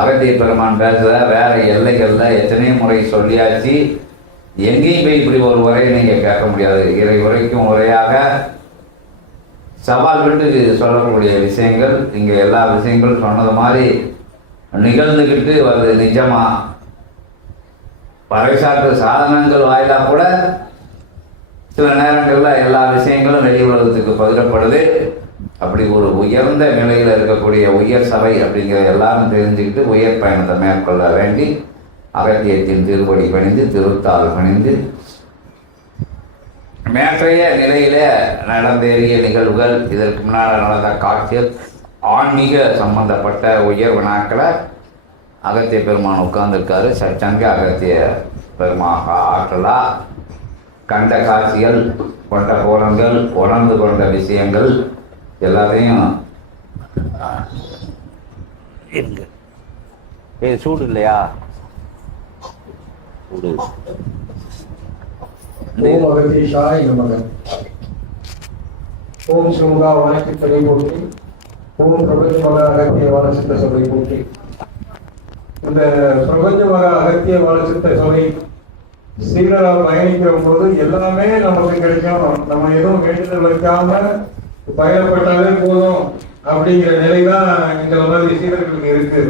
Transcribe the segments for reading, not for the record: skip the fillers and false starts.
அகத்திய பெருமான் பேசுகிற வேற எல்லைகளில் எத்தனையோ முறை சொல்லியாச்சு. எங்கேயும் போய் இப்படி ஒரு உரையை நீங்கள் கேட்க முடியாது. இறை உரைக்கும் உரையாக சவால் விட்டு சொல்லக்கூடிய விஷயங்கள் இங்கே எல்லா விஷயங்களும் சொன்னது மாதிரி நிகழ்ந்துக்கிட்டு வருது. நிஜமாக பறைசாற்று சாதனங்கள் வாயிலாக கூட சில நேரங்களில் எல்லா விஷயங்களும் வெளி உலகத்துக்கு பகிரப்படுது. அப்படி ஒரு உயர்ந்த நிலையில் இருக்கக்கூடிய உயர் சபை அப்படிங்கிற எல்லாரும் தெரிஞ்சுக்கிட்டு உயர் பயணத்தை மேற்கொள்ள வேண்டி அகத்தியத்தின் திருப்படி பணிந்து திருத்தாள் பணிந்து மேற்றைய நிலையிலே நடந்தேறிய நிகழ்வுகள், இதற்கு முன்னால் நடந்த காட்சிகள், ஆன்மீக சம்பந்தப்பட்ட உயர் வினாக்களை அகத்திய பெருமான் உட்கார்ந்துருக்காரு. சச்சங்க அகத்திய பெருமாக ஆற்றலா கண்ட காட்சிகள், கொண்ட கோலங்கள், உணர்ந்து கொண்ட விஷயங்கள் எல்லாத்தையும் இருங்க. சூடு இல்லையா? சூடு. ஓம் அகதீஷாய நமக. ஓம் சிவமுகா வானசித்தரை போற்றி. ஓம் பிரபஞ்ச மகா அகத்திய வானசித்த சபை போற்றி. இந்த பிரபஞ்ச மகா அகத்திய வானசித்த சபை சீடராக பயணிக்கிற போது எல்லாமே நமக்கு கிடைக்கும். நம்ம எதுவும் வேண்டுதல் வைக்காம பயணப்பட்டாலே போதும் அப்படிங்கிற நிலைதான் எங்களை மாதிரி சீடர்களுக்கு இருக்கு.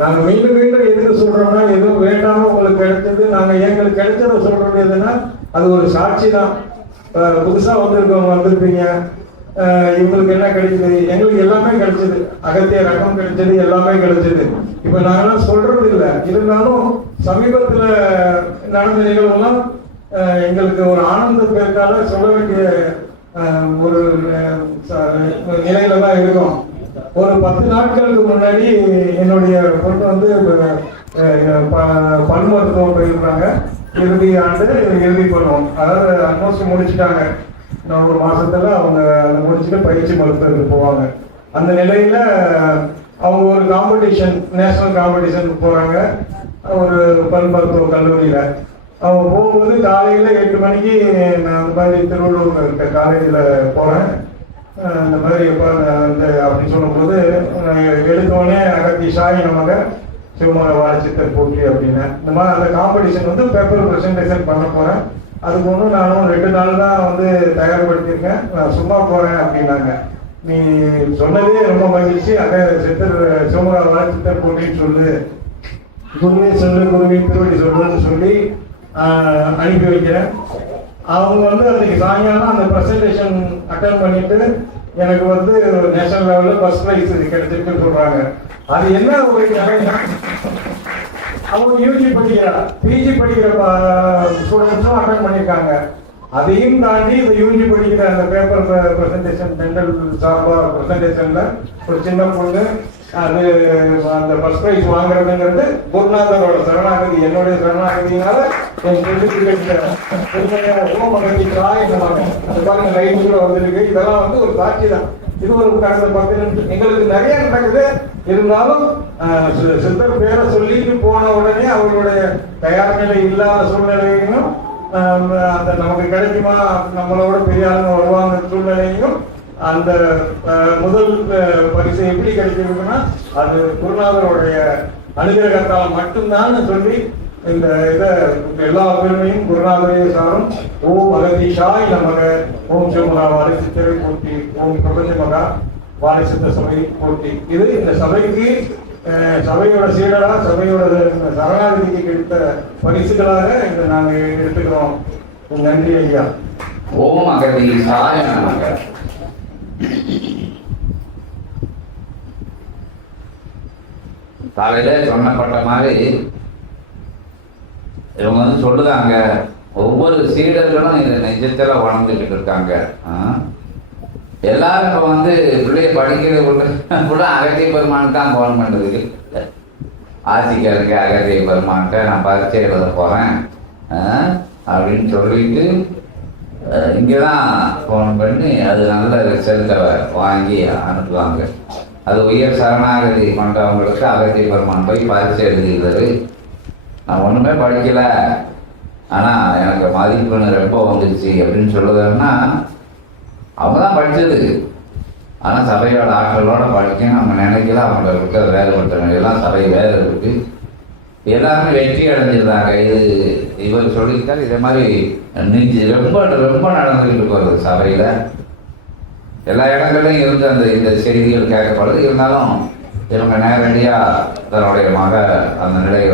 நாங்க மீண்டும் மீண்டும் எதுக்கு சொல்றோம்னா, எதுவும் வேண்டாம உங்களுக்கு கிடைச்சது, நாங்க எங்களுக்கு கிடைச்சதை சொல்றது எதுன்னா அது ஒரு சாட்சி தான். புதுசா வந்திருக்கவங்க வந்திருப்பீங்க, இவங்களுக்கு என்ன கிடைச்சது, எங்களுக்கு எல்லாமே கிடைச்சது, அகத்திய ரகம் கிடைச்சது, எல்லாமே கிடைச்சது. இப்ப நாங்கெல்லாம் சொல்றது இல்லை, இருந்தாலும் சமீபத்துல நடந்த நிகழ்வுலாம் எங்களுக்கு ஒரு ஆனந்த பேருக்கால சொல்ல வேண்டிய ஒரு நிலையில தான் இருக்கும். ஒரு 10 நாட்களுக்கு முன்னாடி என்னுடைய பொண்ணு வந்து பல் மருத்துவம் போயிருந்தாங்க. இறுதி ஆண்டு இறுதி பண்ணுவோம், அதாவது ஆல்மோஸ்ட் முடிச்சுட்டாங்க. இன்னும் ஒரு மாசத்துல அவங்க அதை முடிச்சுட்டு பயிற்சி மருத்துவத்துக்கு போவாங்க. அந்த நிலையில அவங்க ஒரு காம்படிஷன், நேஷனல் காம்படிஷனுக்கு போறாங்க ஒரு பல் மருத்துவ கல்லூரியில. அவங்க போகும்போது காலையில 8 மணிக்கு நான் அந்த மாதிரி திருவள்ளூர் இருக்க காலேஜில் போறேன். இந்த மாதிரி அந்த அப்படி சொல்லும்போது எடுத்தோடனே அகத்தீஷாய நமக சிவமக வாழச்சித்தர் போற்றி அப்படின்னு இந்த மாதிரி அந்த காம்படிஷன் வந்து பேப்பர் ப்ரெசன்டேஷன் பண்ண போறேன். அதுக்கு ஒன்று நானும் 2 நாள் தான் வந்து தயார்படுத்தியிருக்கேன், நான் சும்மா போறேன் அப்படின்னாங்க. நீ சொன்னதே ரொம்ப மகிழ்ச்சி, சித்தர் சிவமக வாழச்சித்தர் போற்றின்னு சொல்லு, குருவே சொல்லு, குருவின் திருவடி சொல்லுன்னு சொல்லி அனுப்பி வைக்கிறேன். அவங்க வந்து அன்னைக்கு சாயங்காலம் அந்த ப்ரெசன்டேஷன் அட்டன் பண்ணிட்டு எனக்கு வந்து நேஷனல் லெவலில் ஃபர்ஸ்ட் ப்ரைஸ் கிடைச்சிருக்குன்னு சொல்றாங்க. அது என்ன ஒரு நிலைன்னா, அவங்க யூஜி படிக்கிற பிஜி படிக்கிற ஸ்டூடெண்ட்ஸும் அட்டன் பண்ணியிருக்காங்க. அதையும் தாண்டி இந்த யூஜி படிக்கிற அந்த பேப்பர் ப்ரெசன்டேஷன் டென்டல் சார்பாக ப்ரெசன்டேஷன்ல ஒரு சின்ன பொண்ணு அது அந்த ஃபர்ஸ்ட் ப்ரைஸ் வாங்குறதுங்கிறது குருநாதரோட சரணாகதி, என்னுடைய சரணாகதினால என் லைஃப்ல வந்திருக்கு. இதெல்லாம் வந்து ஒரு சாட்சி தான். இது ஒரு கடந்த 10 நிமிஷம் எங்களுக்கு நிறைய நடக்குது. இருந்தாலும் சித்தர் பேரை சொல்லிட்டு போன உடனே அவர்களுடைய தயார் நிலை இல்லாத சூழ்நிலையும் அந்த நமக்கு கிடைக்குமா, நம்மளோட பெரிய ஆளுங்க வருவாங்க சூழ்நிலையும் அந்த முதல் பரிசு எப்படி கிடைக்கிறதுன்னா அது குருநாதருடைய அனுகிரகத்தால் மட்டும்தான் சொல்லி இந்த இதை எல்லா பெருமையும் குருநாதரே சாரும். ஓம் அகதீஷாய் நமக. ஓம் சிவமகா வாரிசித்தரை போற்றி. ஓம் பிரபஞ்ச மகா வாரிசித்த சபை போற்றி. இது இந்த சபைக்கு சபையோட சீடரா சபையோட சரணாகதிக்கு கிடைத்த பரிசுகளாக இதை நாங்கள் எடுத்துக்கிறோம். நன்றி ஐயா. ஓம் அகதீஷாய நமக. காலையில சொன்னப்பட்ட மாதிரி இவங்க வந்து சொல்லுதாங்க, ஒவ்வொரு சீடர்களும் இந்த நெஜத்துல வளர்ந்துக்கிட்டு இருக்காங்க. எல்லாரும் இப்போ வந்து பிள்ளைய படிக்கிறது கூட அகத்திய பெருமான் தான் ஃபோன் பண்ணுறதுக்கு ஆசிரியருக்கு அகத்திய பெருமான்கிட்ட நான் பரீட்சை எழுத போகிறேன் அப்படின்னு சொல்லிட்டு இங்கே தான் ஃபோன் பண்ணி அது நல்ல ரிசல்ட்டை வாங்கி அனுப்புவாங்க. அது உயர் சரணாகதி கொண்டவங்களுக்கு அகத்திய பெருமான் போய் பரீட்சை எழுதிக்கிறாரு. நான் ஒன்றுமே படிக்கலை, ஆனால் எனக்கு மதிப்பெண் ரொம்ப வந்துடுச்சு அப்படின்னு சொல்லுதுன்னா அவங்க தான் படித்தது. ஆனால் சபையோட ஆட்களோட படிக்க நம்ம நினைக்கல. அவங்கள இருக்க வேலைப்பட்டவங்கெல்லாம் சபை வேலை இருக்குது, எல்லாருமே வெற்றி அடைஞ்சிருந்தாங்க. இது இவர் சொல்லியிருக்காரு. இதே மாதிரி ரொம்ப ரொம்ப நடந்துக்கிட்டு வருது சபையில். எல்லா இடங்கள்லையும் இருந்து இந்த செய்திகள் கேட்கப்படுது. இருந்தாலும் இவங்க நேரடியாக தன்னுடைய அந்த நிலையை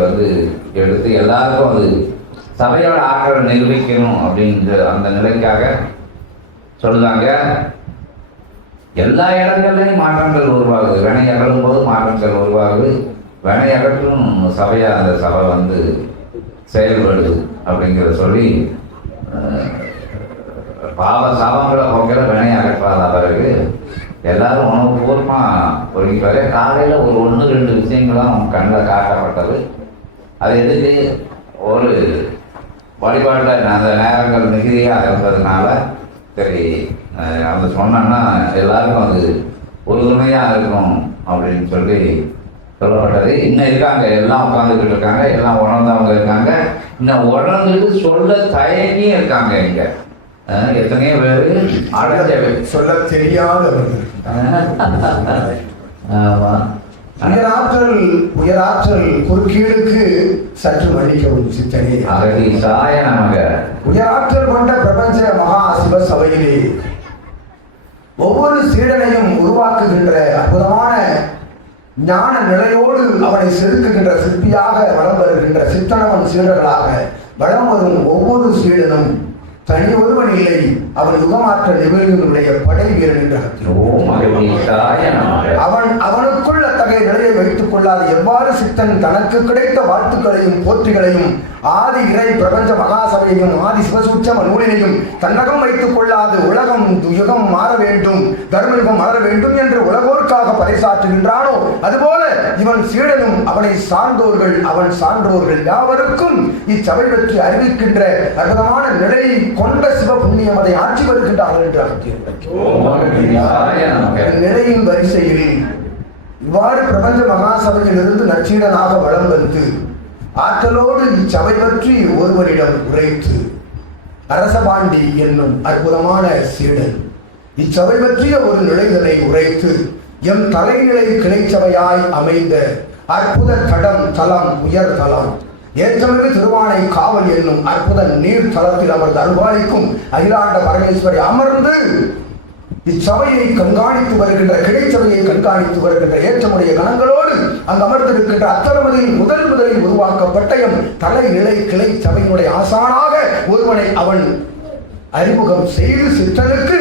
எடுத்து எல்லாருக்கும் சபையோட ஆற்றலை நிரூபிக்கணும் அப்படின்ற அந்த நிலைக்காக சொல்லுதாங்க. எல்லா இடங்கள்லையும் மாற்றங்கள் உருவாகுது. வினை அகலும் போது மாற்றங்கள் உருவாகுது. வினை அகற்றும் சபையாக அந்த சபை செயல்படுது அப்படிங்கிறத சொல்லி பாவ சாபங்களை போக்கிற வினை அகற்றாத பிறகு எல்லாரும் உணவுபூர்வமாக ஒழுங்கிப்பாரு. காலையில் ஒரு 1-2 விஷயங்களும் கண்ணில் காட்டப்பட்டது. அது எதுக்கு ஒரு வழிபாட்டில் அந்த நேரங்கள் மிகுதியாக இருந்ததுனால சரி அந்த சொன்னோன்னா எல்லாருக்கும் உறுதுணையாக இருக்கும் அப்படின்னு சொல்லப்பட்டது. இன்னும் இருக்காங்க, எல்லாம் உட்காந்துக்கிட்டு இருக்காங்க, எல்லாம் உணர்ந்தவங்க இருக்காங்க, இன்னும் உணர்ந்துட்டு சொல்ல தயங்கியும் இருக்காங்க. இங்கே எத்தனையோ பேர் அடைஞ்ச சொல்ல தெரியாதவர்கள். உயராற்றல் குறுக்கீடுக்கு சற்று மன்னிக்கவும் சித்தனே. உயராற்றல் கொண்ட பிரபஞ்ச மகா சிவ சபையிலே ஒவ்வொரு சீடனையும் உருவாக்குகின்ற அற்புதமான ஞான நிலையோடு அவனை செதுக்குகின்ற சிற்பியாக வளம் வருகின்ற சித்தனவன் சீடர்களாக வளம் வரும் ஒவ்வொரு சீடனும் தனி ஒருவன் இல்லை, அவன் யுகமாற்ற நிகழ்வுடைய படை வீரன் என்று அவனுக்குள் அத்தகைய நிலையை வைத்துக் கொள்ளாத எவ்வாறு சித்தன் தனக்கு கிடைத்த வாழ்த்துக்களையும் போற்றிகளையும் ஆதி இறை பிரபஞ்ச மகாசபையையும் ஆதி சிவசூட்சம நூலினையும் தன்னகம் வைத்துக் கொள்ளாது உலகம் யுகம் மாற வேண்டும், தர்மயுகம் மாற வேண்டும் என்று உலகோருக்காக பறைசாற்றுகின்றானோ அதுபோல இவன் சீடனும் அவனை சார்ந்தோர்கள் அவன் சான்றோர்கள் யாவருக்கும் இச்சபை பற்றி அறிவிக்கின்ற அற்புதமான நிலையை கொண்ட சிவ புண்ணியம் அதை ஆட்சி வருகின்றார்கள் என்று நிலையின் வரிசையில் இவ்வாறு பிரபஞ்ச மகாசபையில் இருந்து நச்சீடனாக வளம் வந்து ஆற்றலோடு இச்சபை பற்றி ஒருவரிடம் உரைத்து அரசபாண்டி என்னும் அற்புதமான சீடன் இச்சபை பற்றிய ஒரு நிலைகளை உரைத்து எம் தலைநிலை கிளைச்சபையாய் அமைந்த அற்புத தலம் உயர் தலம் ஏற்றமிகு திருவானை காவல் என்னும் அற்புத நீர் தளத்தில் அமர்ந்து அருள்பாலிக்கும் அகிலாண்ட பரமேஸ்வரி அமர்ந்து இச்சபையை கண்காணித்து வருகின்ற கிளைச்சபையை கண்காணித்து வருகின்ற ஏற்றமுடைய கணங்களோடு அங்கு அமர்ந்திருக்கின்ற அத்தலமதியில் முதலில் உருவாக்கப்பட்ட எம் தலைநிலை கிளை சபையினுடைய ஆசானாக ஒருவனை அவன் அறிமுகம் செய்து சித்தனுக்கு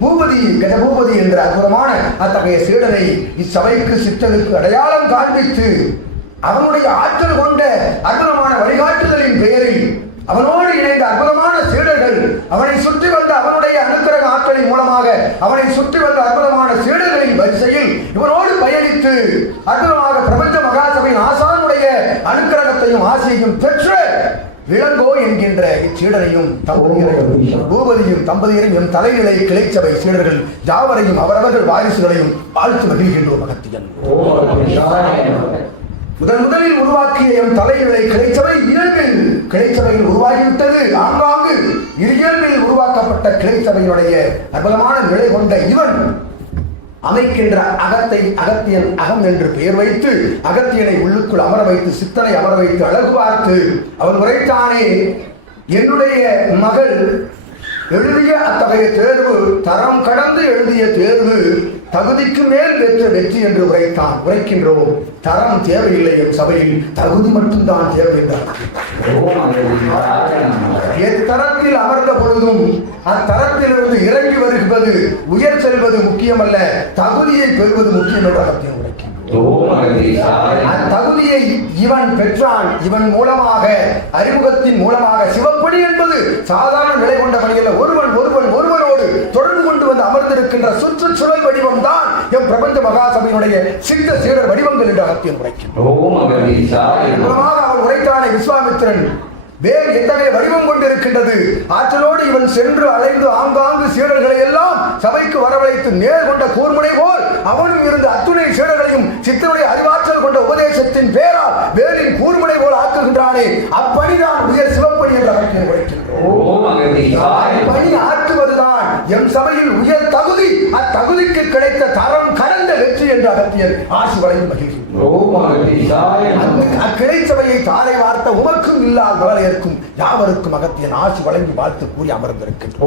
பூபதி கஜபூபதி என்ற அற்புதமான அத்தகைய சீடனை இச்சபைக்கு சித்தனுக்கு அடையாளம் காண்பித்து அவனுடைய ஆற்றல் கொண்ட அற்புதமான வழிகாட்டுதலின் பெயரில் அவனோடு இணைந்த அற்புதமான சீடர்கள் அவனை சுற்றி வந்த அவனுடைய அனுக்கிரக ஆற்றலின் மூலமாக அவனை சுற்றி வந்த அற்புதமான சீடர்களின் வரிசையில் இவனோடு பயணித்து அற்புதமாக பிரபஞ்ச மகாசபையின் ஆசானுடைய அனுக்கிரகத்தையும் ஆசையையும் பெற்ற விளங்கோ என்கின்ற இச்சீடனையும் பூபதியும் தம்பதியரையும் எம் தலைநிலை கிளைச்சபை சீடர்கள் யாவரையும் அவரவர்கள் வாரிசுகளையும் வாழ்த்து மகிழ்கின்றோம். அகத்தியன் முதலில் உருவாக்கிய எம் தலைநிலை கிளைச்சபை இயல்பில் கிளைச்சபையில் உருவாகிவிட்டது. ஆங்காங்கு இயல்பில் உருவாக்கப்பட்ட கிளைச்சபையினுடைய அற்புதமான நிலை கொண்ட இவன் அமைக்கின்ற அகத்தியன் அகம் என்று பெயர் வைத்து அகத்தியனை உள்ளுக்குள் அமர வைத்து சித்தனை அமர வைத்து அழகு பார்த்து அவன் உரைத்தானே, என்னுடைய மகள் எழுதிய அத்தகைய தேர்வு தரம் கடந்து எழுதிய தேர்வு தகுதிக்கு மேல் பெற்ற வெற்றி என்று உரைக்கின்றோம். தரம் தேவையில்லை, என் சபையில் தகுதி மட்டும்தான் தேவை என்றார். எத்தரத்தில் அமர்ந்த பொழுதும் அத்தரத்திலிருந்து இறங்கி வருவது உயர் செல்வது முக்கியமல்ல, தகுதியை பெறுவது முக்கியம் என்று அகத்தியம் உரைக்கின்றோம். அத்தகுதியை இவன் பெற்றான். இவன் மூலமாக அறிமுகத்தின் மூலமாக சிவப்பணி என்பது சாதாரண நிலை கொண்ட பணியில் ஒருவனோடு தொடர்பு கொண்டு வந்து அமர்ந்திருக்கின்ற சுற்றுச்சூழல் வடிவம் தான் எம் பிரபஞ்ச மகாசபையினுடைய சித்த சீடர் வடிவங்கள் என்று அகத்தியம் உரைக்கின்றோம். அவன் உரைத்தானே, விஸ்வாமித்திரன் வேறு எத்தகைய வடிவம் கொண்டிருக்கின்றது, ஆற்றலோடு இவன் சென்று அலைந்து ஆங்காங்கு சீடர்களை எல்லாம் சபைக்கு வரவழைத்து நேர் கொண்ட கூர்முனை போல் அவனும் இருந்த அத்துணை சீடர்களையும் சித்தனுடைய அறிவாற்றல் கொண்ட உபதேசத்தின் பேரால் வேலின் கூர்முனை போல் ஆக்குகின்றானே, அப்பணிதான் உயர் சிவப்பணி என்று அகற்றியம் உரைக்கின்றோம். பணி ஆற்றுவதுதான் எம் சபையில் உயர் தகுதி, அத்தகுதிக்கு கிடைத்த தரம் கடந்த வெற்றி என்று அகத்தியர் ஆசி வழங்கி மகிழ்ச்சி. அக்கிளை சபையை தாரை வார்த்த உமக்கும் இல்லாத கவலையர்க்கும் யாவருக்கும் அகத்தியன் ஆசி வழங்கி வாழ்த்து கூறி அமர்ந்திருக்கின்றோம்.